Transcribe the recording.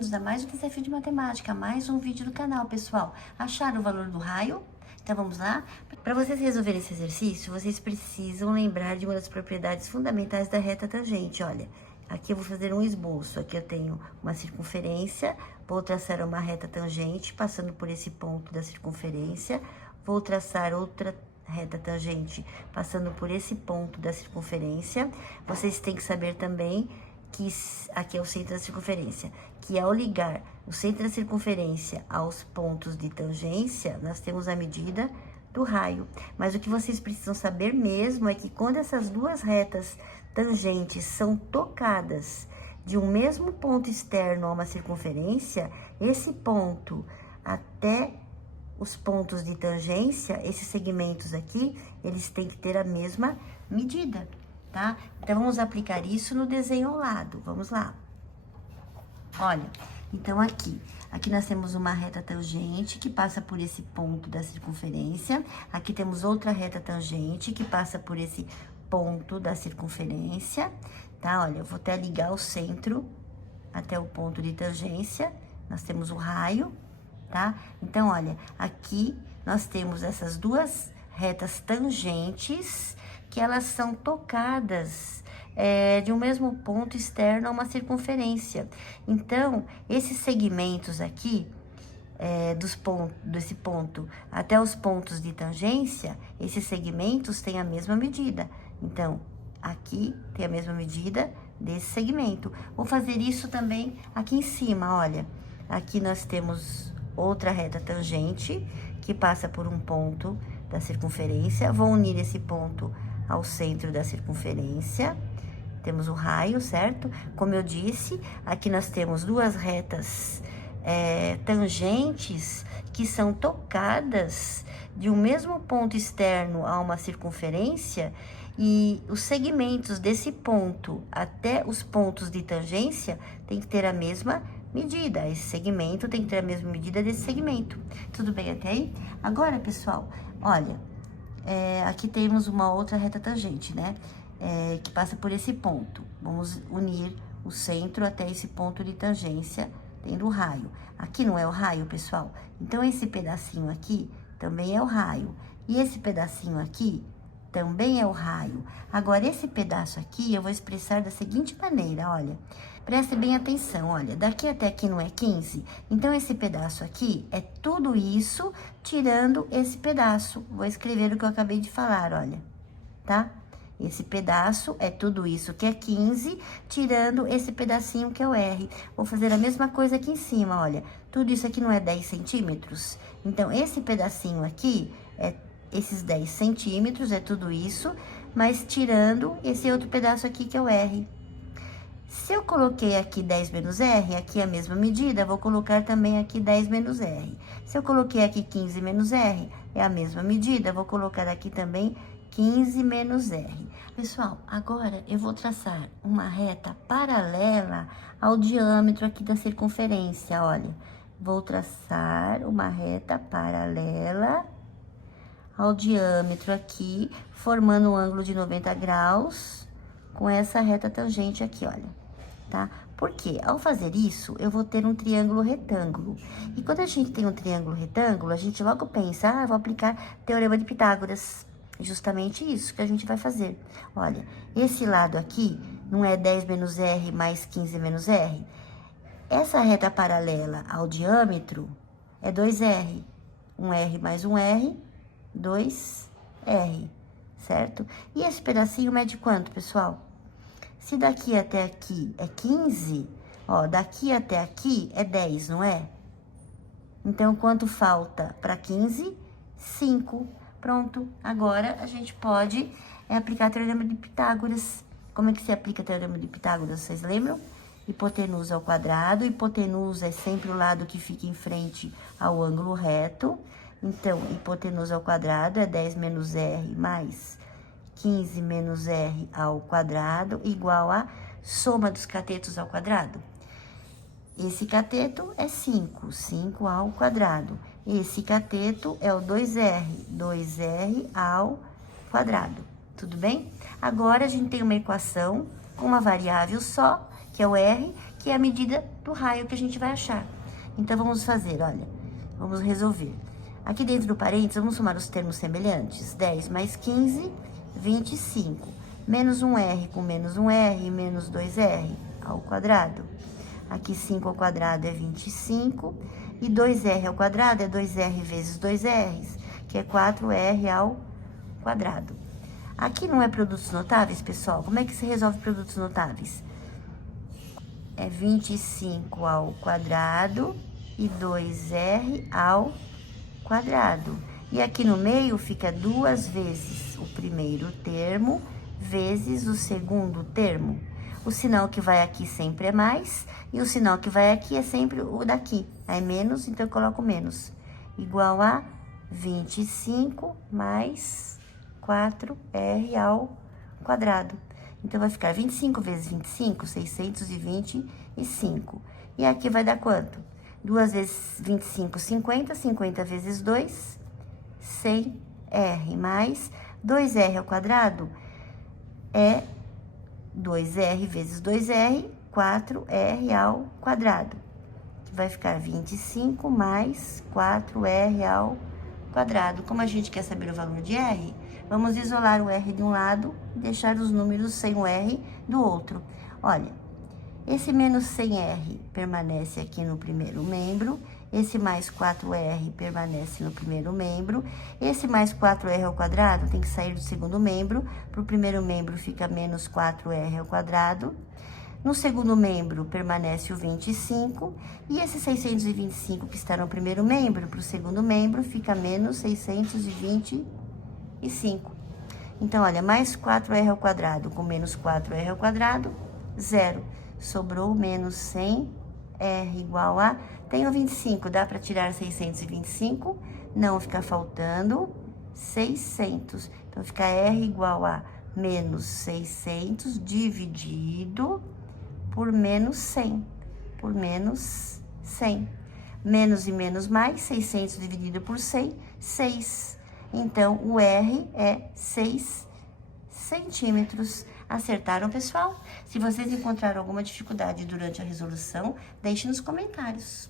bem-vindos a mais um desafio de matemática, mais um vídeo do canal, pessoal. Acharam o valor do raio? Então vamos lá? Para vocês resolverem esse exercício, vocês precisam lembrar de uma das propriedades fundamentais da reta tangente. Olha, aqui eu vou fazer um esboço. Aqui eu tenho uma circunferência, vou traçar uma reta tangente, passando por esse ponto da circunferência. Vou traçar outra reta tangente, passando por esse ponto da circunferência. Vocês têm que saber também que aqui é o centro da circunferência, que ao ligar o centro da circunferência aos pontos de tangência, nós temos a medida do raio. Mas o que vocês precisam saber mesmo é que quando essas duas retas tangentes são tocadas de um mesmo ponto externo a uma circunferência, esse ponto até os pontos de tangência, esses segmentos aqui, eles têm que ter a mesma medida, tá? Então, vamos aplicar isso no desenho ao lado. Vamos lá. Olha, então aqui nós temos uma reta tangente que passa por esse ponto da circunferência. Aqui temos outra reta tangente que passa por esse ponto da circunferência, tá? Olha, eu vou até ligar o centro até o ponto de tangência. Nós temos o raio, tá? Então, olha, aqui nós temos essas duas retas tangentes que elas são tocadas de um mesmo ponto externo a uma circunferência. Então, esses segmentos aqui, desse ponto até os pontos de tangência, esses segmentos têm a mesma medida. Então, aqui tem a mesma medida desse segmento. Vou fazer isso também aqui em cima, olha. Aqui nós temos outra reta tangente que passa por um ponto da circunferência. Vou unir esse ponto ao centro da circunferência. Temos o raio, certo? Como eu disse, aqui nós temos duas retas tangentes que são tocadas de um mesmo ponto externo a uma circunferência, e os segmentos desse ponto até os pontos de tangência tem que ter a mesma medida. Esse segmento tem que ter a mesma medida desse segmento. Tudo bem até aí? Agora, pessoal, olha, aqui temos uma outra reta tangente, né? Que passa por esse ponto. Vamos unir o centro até esse ponto de tangência, tendo o raio. Aqui não é o raio, pessoal? Então, esse pedacinho aqui também é o raio. E esse pedacinho aqui também é o raio. Agora, esse pedaço aqui eu vou expressar da seguinte maneira, olha. Preste bem atenção, olha, daqui até aqui não é 15? Então, esse pedaço aqui é tudo isso, tirando esse pedaço. Vou escrever o que eu acabei de falar, olha, tá? Esse pedaço é tudo isso que é 15, tirando esse pedacinho que é o R. Vou fazer a mesma coisa aqui em cima, olha. Tudo isso aqui não é 10 centímetros? Então, esse pedacinho aqui é esses 10 centímetros, é tudo isso, mas tirando esse outro pedaço aqui que é o R. Se eu coloquei aqui 10 menos R, aqui é a mesma medida, vou colocar também aqui 10 menos R. Se eu coloquei aqui 15 menos R, é a mesma medida, vou colocar aqui também 15 menos R. Pessoal, agora eu vou traçar uma reta paralela ao diâmetro aqui da circunferência, olha. Vou traçar uma reta paralela ao diâmetro aqui, formando um ângulo de 90 graus com essa reta tangente aqui, olha, tá? Porque ao fazer isso, eu vou ter um triângulo retângulo. E quando a gente tem um triângulo retângulo, a gente logo pensa, vou aplicar Teorema de Pitágoras. Justamente isso que a gente vai fazer. Olha, esse lado aqui não é 10 menos R mais 15 menos R? Essa reta paralela ao diâmetro é 2R. 1R mais 1R, 2R, certo? E esse pedacinho mede quanto, pessoal? Se daqui até aqui é 15, ó, daqui até aqui é 10, não é? Então, quanto falta para 15? 5. Pronto, agora a gente pode aplicar o Teorema de Pitágoras. Como é que se aplica o Teorema de Pitágoras, vocês lembram? Hipotenusa ao quadrado. Hipotenusa é sempre o lado que fica em frente ao ângulo reto. Então, hipotenusa ao quadrado é 10 menos R mais 15 menos R ao quadrado, igual a soma dos catetos ao quadrado. Esse cateto é 5, 5 ao quadrado. Esse cateto é o 2R, 2R ao quadrado. Tudo bem? Agora, a gente tem uma equação com uma variável só, que é o R, que é a medida do raio que a gente vai achar. Então, vamos fazer, olha, vamos resolver. Aqui dentro do parênteses, vamos somar os termos semelhantes. 10 mais 15, 25. Menos 1R com menos 1R, menos 2R ao quadrado. Aqui 5 ao quadrado é 25. E 2R ao quadrado é 2R vezes 2R's, que é 4R ao quadrado. Aqui não é produtos notáveis, pessoal? Como é que se resolve produtos notáveis? É 25 ao quadrado e 2R ao quadrado. E aqui no meio fica 2 vezes o primeiro termo vezes o segundo termo. O sinal que vai aqui sempre é mais, e o sinal que vai aqui é sempre o daqui. Aí menos, então eu coloco menos. Igual a 25 mais 4R ao quadrado. Então, vai ficar 25 vezes 25, 625. E aqui vai dar quanto? 2 vezes 25, 50. 50 vezes 2, 100R. Mais 2R ao quadrado é 2R vezes 2R, 4R ao quadrado. Que vai ficar 25 mais 4R ao quadrado. Como a gente quer saber o valor de R, vamos isolar o R de um lado e deixar os números sem o R do outro. Olha, esse menos 100R permanece aqui no primeiro membro, esse mais 4R permanece no primeiro membro, esse mais 4R ao quadrado tem que sair do segundo membro, para o primeiro membro fica menos 4R ao quadrado. No segundo membro permanece o 25, e esse 625 que está no primeiro membro, para o segundo membro, fica menos 625. Então, olha, mais 4R ao quadrado com menos 4R ao quadrado, zero. Sobrou menos 100R igual a... Tenho 25, dá para tirar 625? Não, fica faltando 600. Então, fica R igual a menos 600 dividido por menos 100. Por menos 100. Menos e menos mais, 600 dividido por 100, 6. Então, o R é 6 centímetros. Acertaram, pessoal? Se vocês encontraram alguma dificuldade durante a resolução, deixe nos comentários.